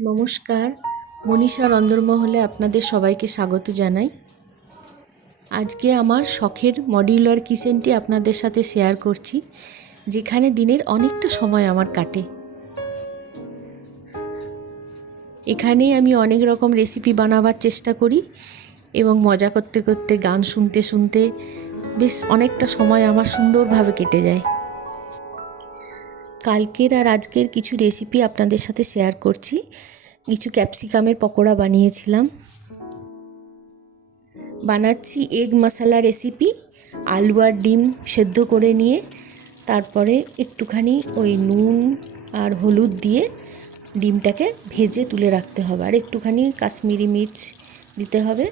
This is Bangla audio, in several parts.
নমস্কার, মনীষা রন্ধনমহলে আপনাদের সবাইকে স্বাগত জানাই। আজকে আমার শখের মডিউলার কিচেনটি আপনাদের সাথে শেয়ার করছি, যেখানে দিনের অনেকটা সময় আমার কাটে। এখানে আমি অনেক রকম রেসিপি বানাবার চেষ্টা করি এবং মজা করতে করতে, গান শুনতে শুনতে বেশ অনেকটা সময় আমার সুন্দরভাবে কেটে যায়। কালকের আর আজকের কিছু রেসিপি আপনাদের সাথে শেয়ার করছি। কিছু ক্যাপসিকামের পকোড়া বানিয়েছিলাম। বানাচ্ছি এগ মশলা রেসিপি আলু আর ডিম সেদ্ধ করে নিয়ে, তারপরে একটুখানি ওই নুন আর হলুদ দিয়ে ডিমটাকে ভেজে তুলে রাখতে হবে। আর একটুখানি কাশ্মীরি মির্চ দিতে হবে।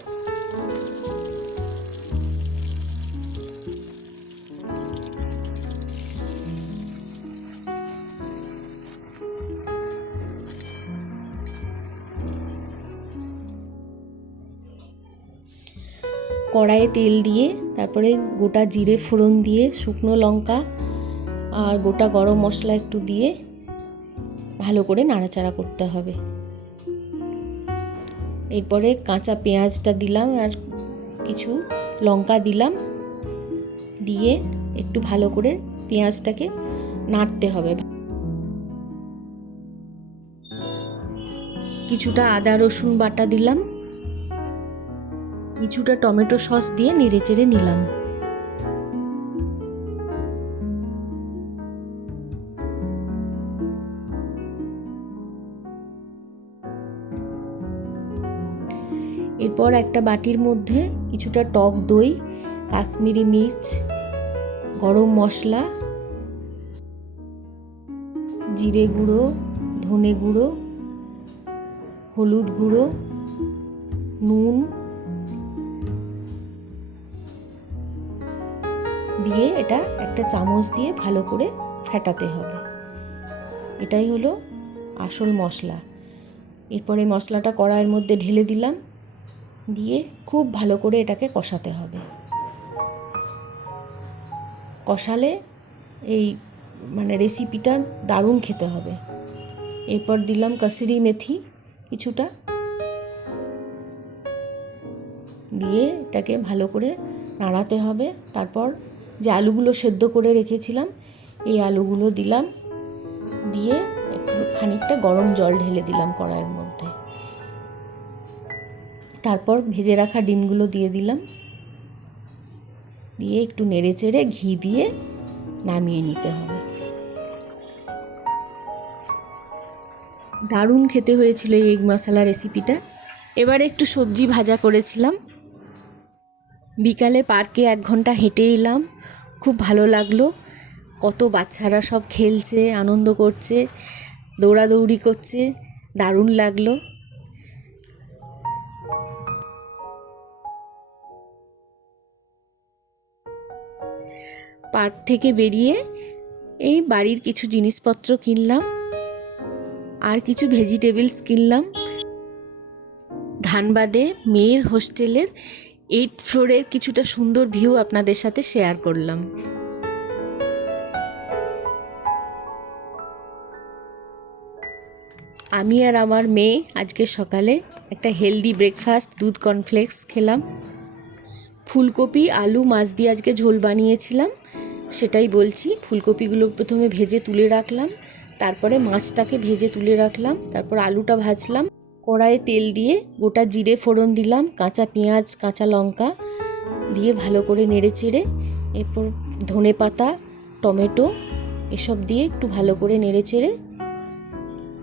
কড়াইয়ে তেল দিয়ে, তারপরে গোটা জিরে ফোড়ন দিয়ে, শুকনো লঙ্কা আর গোটা গরম মশলা একটু দিয়ে ভালো করে নাড়াচাড়া করতে হবে। এরপরে কাঁচা পেঁয়াজটা দিলাম আর কিছু লঙ্কা দিলাম। দিয়ে একটু ভালো করে পেঁয়াজটাকে নাড়তে হবে। কিছুটা আদা রসুন বাটা দিলাম। কিছুটা টমেটো সস দিয়ে নেড়েচেড়ে নিলাম। এরপর একটা বাটির মধ্যে কিছুটা টক দই, কাশ্মীরি মির্চ, গরম মশলা, জিরে গুঁড়ো, ধনে গুঁড়ো, হলুদ গুঁড়ো, নুন দিয়ে এটা একটা চামচ দিয়ে ভালো করে ফেটাতে হবে। এটাই হলো আসল মশলা। এরপরে মশলাটা কড়াইয়ের মধ্যে ঢেলে দিলাম। দিয়ে খুব ভালো করে এটাকে কষাতে হবে। কষালে এই মানে রেসিপিটা দারুণ খেতে হবে। এরপর দিলাম কাসুরি মেথি কিছুটা। দিয়ে এটাকে ভালো করে নাড়াতে হবে। তারপর যে আলুগুলো সেদ্ধ করে রেখেছিলাম, এই আলুগুলো দিলাম, দিয়ে খানিকটা গরম জল ঢেলে দিলাম কড়াইয়ের মধ্যে। তারপর ভেজে রাখা ডিমগুলো দিয়ে দিলাম। দিয়ে একটু নেড়ে চেড়ে ঘি দিয়ে নামিয়ে নিতে হবে। দারুণ খেতে হয়েছিল এই এগ মশলা রেসিপিটা এবার একটু সবজি ভাজা করেছিলাম। বিকালে পার্কে এক ঘণ্টা হেঁটে এলাম। খুব ভালো লাগল। কত বাচ্চারা সব খেলছে, আনন্দ করছে, দৌড়াদৌড়ি করছে, দারুণ লাগল। পার্ক থেকে বেরিয়ে এই বাড়ির কিছু জিনিসপত্র কিনলাম, আর কিছু ভেজিটেবলস কিনলাম। ধানবাদে মেয়ের হোস্টেলের এইট ফ্লোরের কিছুটা সুন্দর ভিউ আপনাদের সাথে শেয়ার করলাম। আমি আর আমার মেয়ে আজকে সকালে একটা হেলদি ব্রেকফাস্ট, দুধ কর্নফ্লেক্স খেলাম। ফুলকপি, আলু, মাছ দিয়ে আজকে ঝোল বানিয়েছিলাম। সেটাই বলছি, ফুলকপিগুলো প্রথমে ভেজে তুলে রাখলাম, তারপরে মাছটাকে ভেজে তুলে রাখলাম, তারপর আলুটা ভাজলাম। কড়াইয়ে তেল দিয়ে গোটা জিরে ফোড়ন দিলাম, কাঁচা পেঁয়াজ, কাঁচা লঙ্কা দিয়ে ভালো করে নেড়ে চেড়ে, এরপর ধনে পাতা, টমেটো এসব দিয়ে একটু ভালো করে নেড়ে চেড়ে,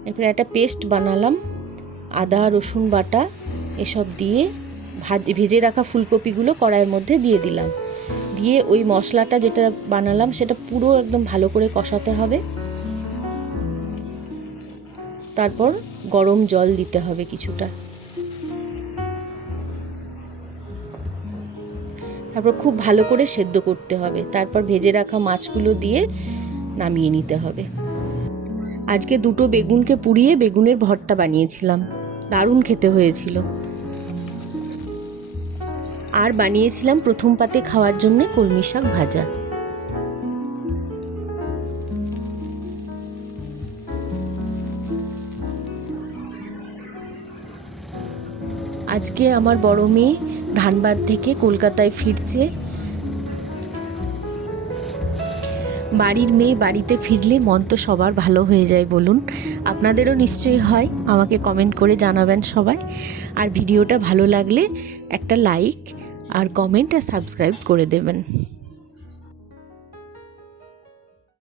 এরপর একটা পেস্ট বানালাম, আদা, রসুন বাটা এসব দিয়ে ভাজ, ভেজে রাখা ফুলকপিগুলো কড়াইয়ের মধ্যে দিয়ে দিলাম। দিয়ে ওই মশলাটা যেটা বানালাম সেটা পুরো একদম ভালো করে কষাতে হবে। তারপর গরম জল দিতে হবে কিছুটা। তারপর খুব ভালো করে সেদ্ধ করতে হবে। তারপর ভেজে রাখা মাছগুলো দিয়ে নামিয়ে নিতে হবে। আজকে দুটো বেগুনকে পুড়িয়ে বেগুনের ভর্তা বানিয়েছিলাম। দারুণ খেতে হয়েছিল। আর বানিয়েছিলাম প্রথম পাতে খাওয়ার জন্যে কলমি শাক ভাজা। আজকে আমার বড় মেয়ে ধানবাদ থেকে কলকাতায় ফিরছে। বাড়ির মেয়ে বাড়িতে ফিরলে মন তো সবার ভালো হয়ে যায় বলুন। আপনাদেরও নিশ্চয়ই হয়, আমাকে কমেন্ট করে জানাবেন সবাই। আর ভিডিওটা ভালো লাগলে একটা লাইক আর কমেন্ট আর সাবস্ক্রাইব করে দেবেন।